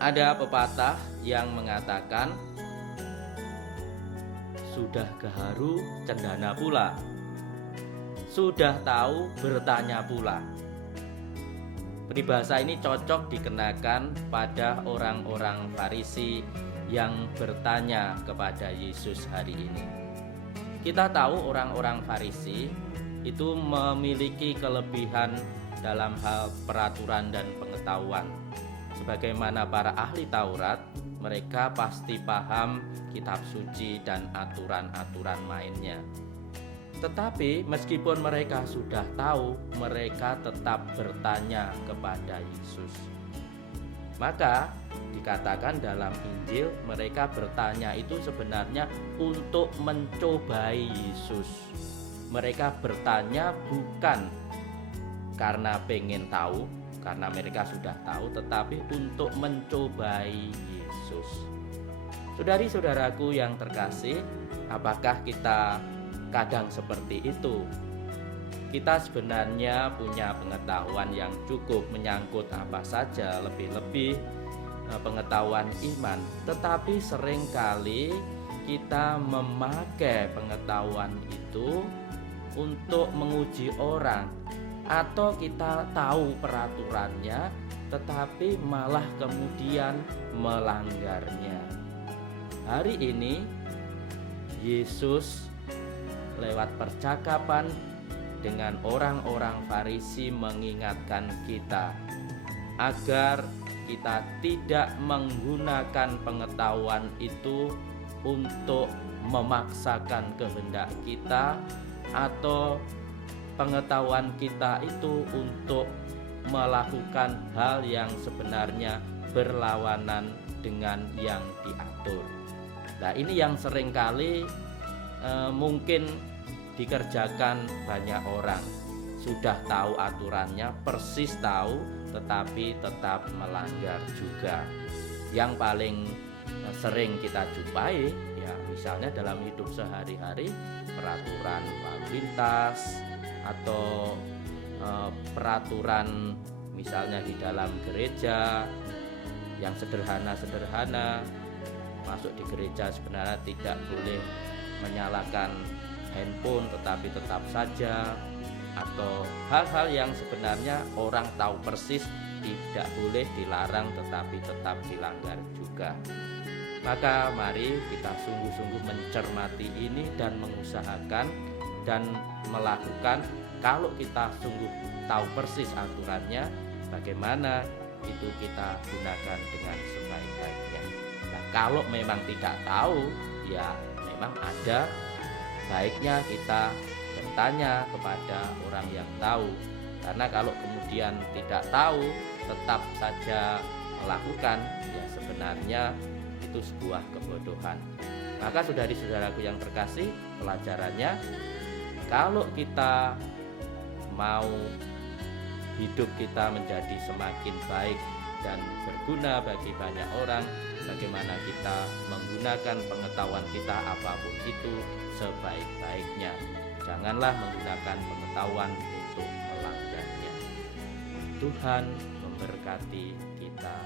Ada pepatah yang mengatakan, sudah gaharu cendana pula, sudah tahu bertanya pula. Peribahasa ini cocok dikenakan pada orang-orang Farisi yang bertanya kepada Yesus hari ini. Kita tahu orang-orang Farisi itu memiliki kelebihan dalam hal peraturan dan pengetahuan. Sebagaimana para ahli Taurat, mereka pasti paham kitab suci dan aturan-aturan mainnya. Tetapi meskipun mereka sudah tahu, mereka tetap bertanya kepada Yesus. Maka dikatakan dalam Injil, mereka bertanya itu sebenarnya untuk mencobai Yesus. Mereka bertanya bukan karena pengen tahu, karena mereka sudah tahu, tetapi untuk mencobai Yesus. Saudari-saudaraku yang terkasih, apakah kita kadang seperti itu? Kita sebenarnya punya pengetahuan yang cukup menyangkut apa saja, lebih-lebih pengetahuan iman, tetapi seringkali kita memakai pengetahuan itu untuk menguji orang, atau kita tahu peraturannya tetapi malah kemudian melanggarnya. Hari ini Yesus lewat percakapan dengan orang-orang Farisi mengingatkan kita agar kita tidak menggunakan pengetahuan itu untuk memaksakan kehendak kita, atau pengetahuan kita itu untuk melakukan hal yang sebenarnya berlawanan dengan yang diatur. Nah, ini yang seringkali mungkin dikerjakan banyak orang. Sudah tahu aturannya, persis tahu, tetapi tetap melanggar juga. Yang paling sering kita jumpai, ya misalnya dalam hidup sehari-hari, peraturan lalu lintas, atau peraturan misalnya di dalam gereja yang sederhana-sederhana. Masuk di gereja sebenarnya tidak boleh menyalakan handphone, tetapi tetap saja, atau hal-hal yang sebenarnya orang tahu persis tidak boleh, dilarang, tetapi tetap dilanggar juga. Maka mari kita sungguh-sungguh mencermati ini dan mengusahakan dan melakukan. Kalau kita sungguh tahu persis aturannya, bagaimana itu kita gunakan dengan sebaik-baiknya. Nah, kalau memang tidak tahu, ya memang ada baiknya kita bertanya kepada orang yang tahu. Karena kalau kemudian tidak tahu tetap saja melakukan, ya sebenarnya itu sebuah kebodohan. Maka saudari-saudaraku yang terkasih, pelajarannya, kalau kita mau hidup kita menjadi semakin baik dan berguna bagi banyak orang, bagaimana kita menggunakan pengetahuan kita apapun itu sebaik-baiknya. Janganlah menggunakan pengetahuan untuk melanggarnya. Tuhan memberkati kita